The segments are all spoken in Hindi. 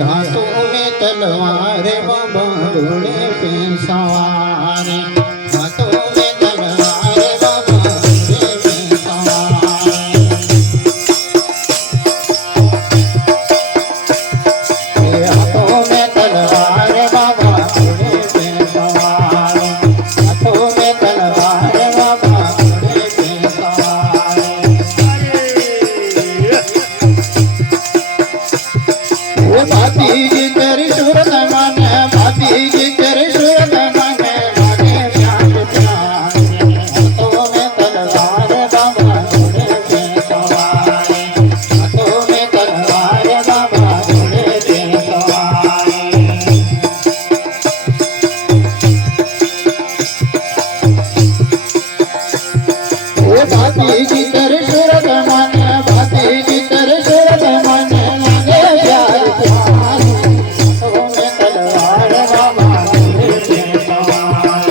हाथों में तलवार बाबा घोड़े पे सवार हाथों में तलवार बाबा घोड़े पे सवार हाथों में तलवार बाबा घोड़े पे सवार हाथों में तलवार बाबा घोड़े पे सवार भाभी जी तेरी सूरत मन भाभी जी तेरी सूरत मन लागे प्यार प्यार हाथों में तलवार बाबा घोड़े पे सवार हाथों में तलवार बाबा घोड़े पे सवार भाभी जी तेरी सूरत मन भाभी जी तेरी सूरत मन लागे प्यार प्यार हाथों में तलवार बाबा घोड़े पे सवार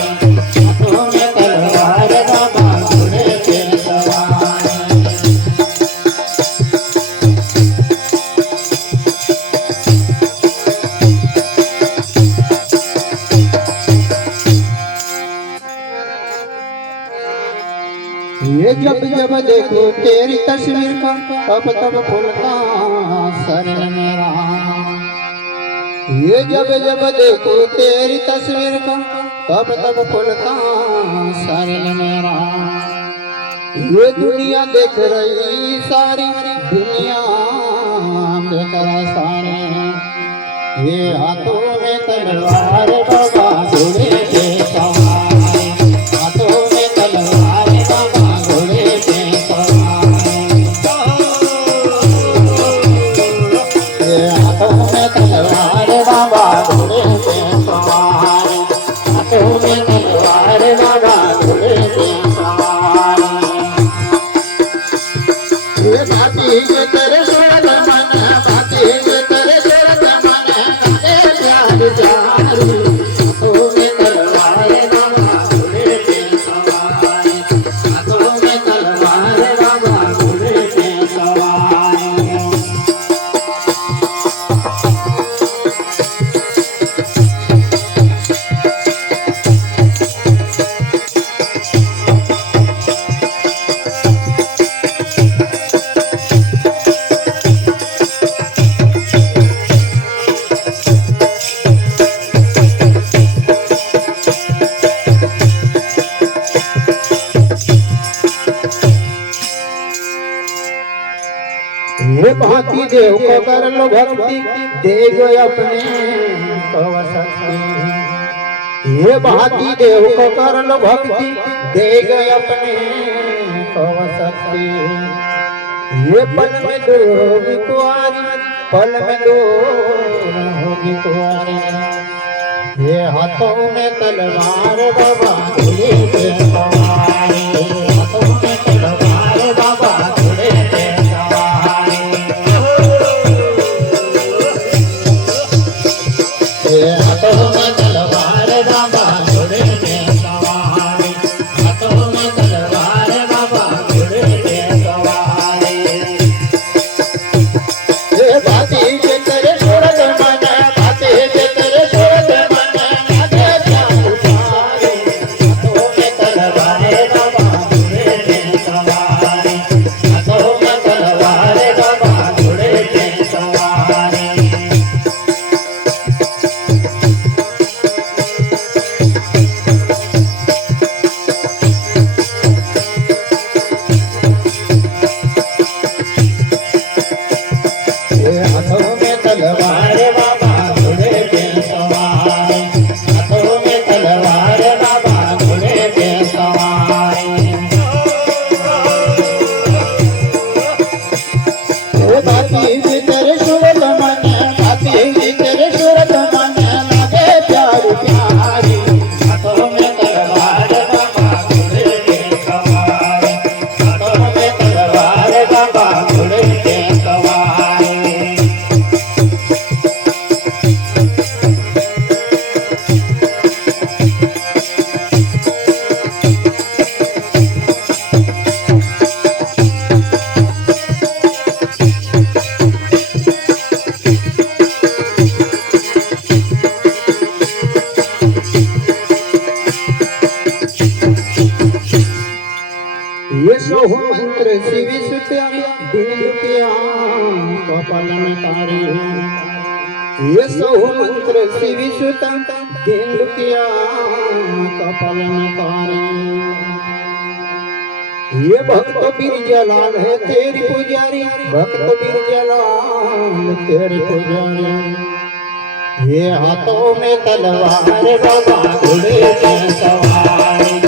हाथों में तलवार बाबा घोड़े पे सवार ये जब जब देखो तेरी तस्वीर का तब तब फूलता शरीर मेरा ये जब जब देखो तेरी तस्वीर का तब तब फूलता शरीर मेरा ये दुनिया देख रही सारी दुनिया देख रहा सारे ये हाथों में तलवार बाबा घोड़े पे सवार हाथों में तलवार बाबा घोड़े पे सवार ये हाथों में तलवार बाबा घोड़े पे सवार हाथों में तलवार बाबा घोड़े पे सवार ये भाभी जे तेरे सूरत मन भाभी जे तेरे सूरत मन लागे प्यार प्यार हाथों में तलवार बाबा घोड़े पे सवार हाथों में तलवार बाबा घोड़े पे सवार ये भांति देव को कर लो भक्ति देव अपने को शक्ति ये भांति देव को कर लो भक्ति देव अपने को शक्ति ये पल में दूर होगी कुआरी पल में दूर होगी कुआरी ये हाथों में तलवार बाबा घोड़े पे सवार हाथों में तलवार बाबा घोड़े पे सवार हाथों में तलवार बाबा घोड़े पे सवार हाथों में तलवार बाबा घोड़े पे सवार ये भाभी जे तेरे सूरत मन भाभी जे तेरे सूरत मन लागे प्यार प्यार हाथों में तलवार बाबा घोड़े पे सवार हाथों में तलवार बाबा घोड़े पे सवार हाथों में तलवार बाबा घोड़े पे सवार हाथों में तलवार बाबा घोड़े पे सवार भाभी जी तेरे सूरत मन भाभी जी तेरे सूरत मन लागे प्यार प्यारी हाथों में तलवार बाबा घोड़े पे सवार हाथों में तलवार बाबा घोड़े पे सवार तारे ये सौ मंत्र शिव सुत दीन दुखिया का पालन करे ये भक्त बिरजलाल है तेरी पुजारी भक्त बिरजलाल तेरी पुजारी ये हाथों में तलवार बाबा घोड़े पे सवार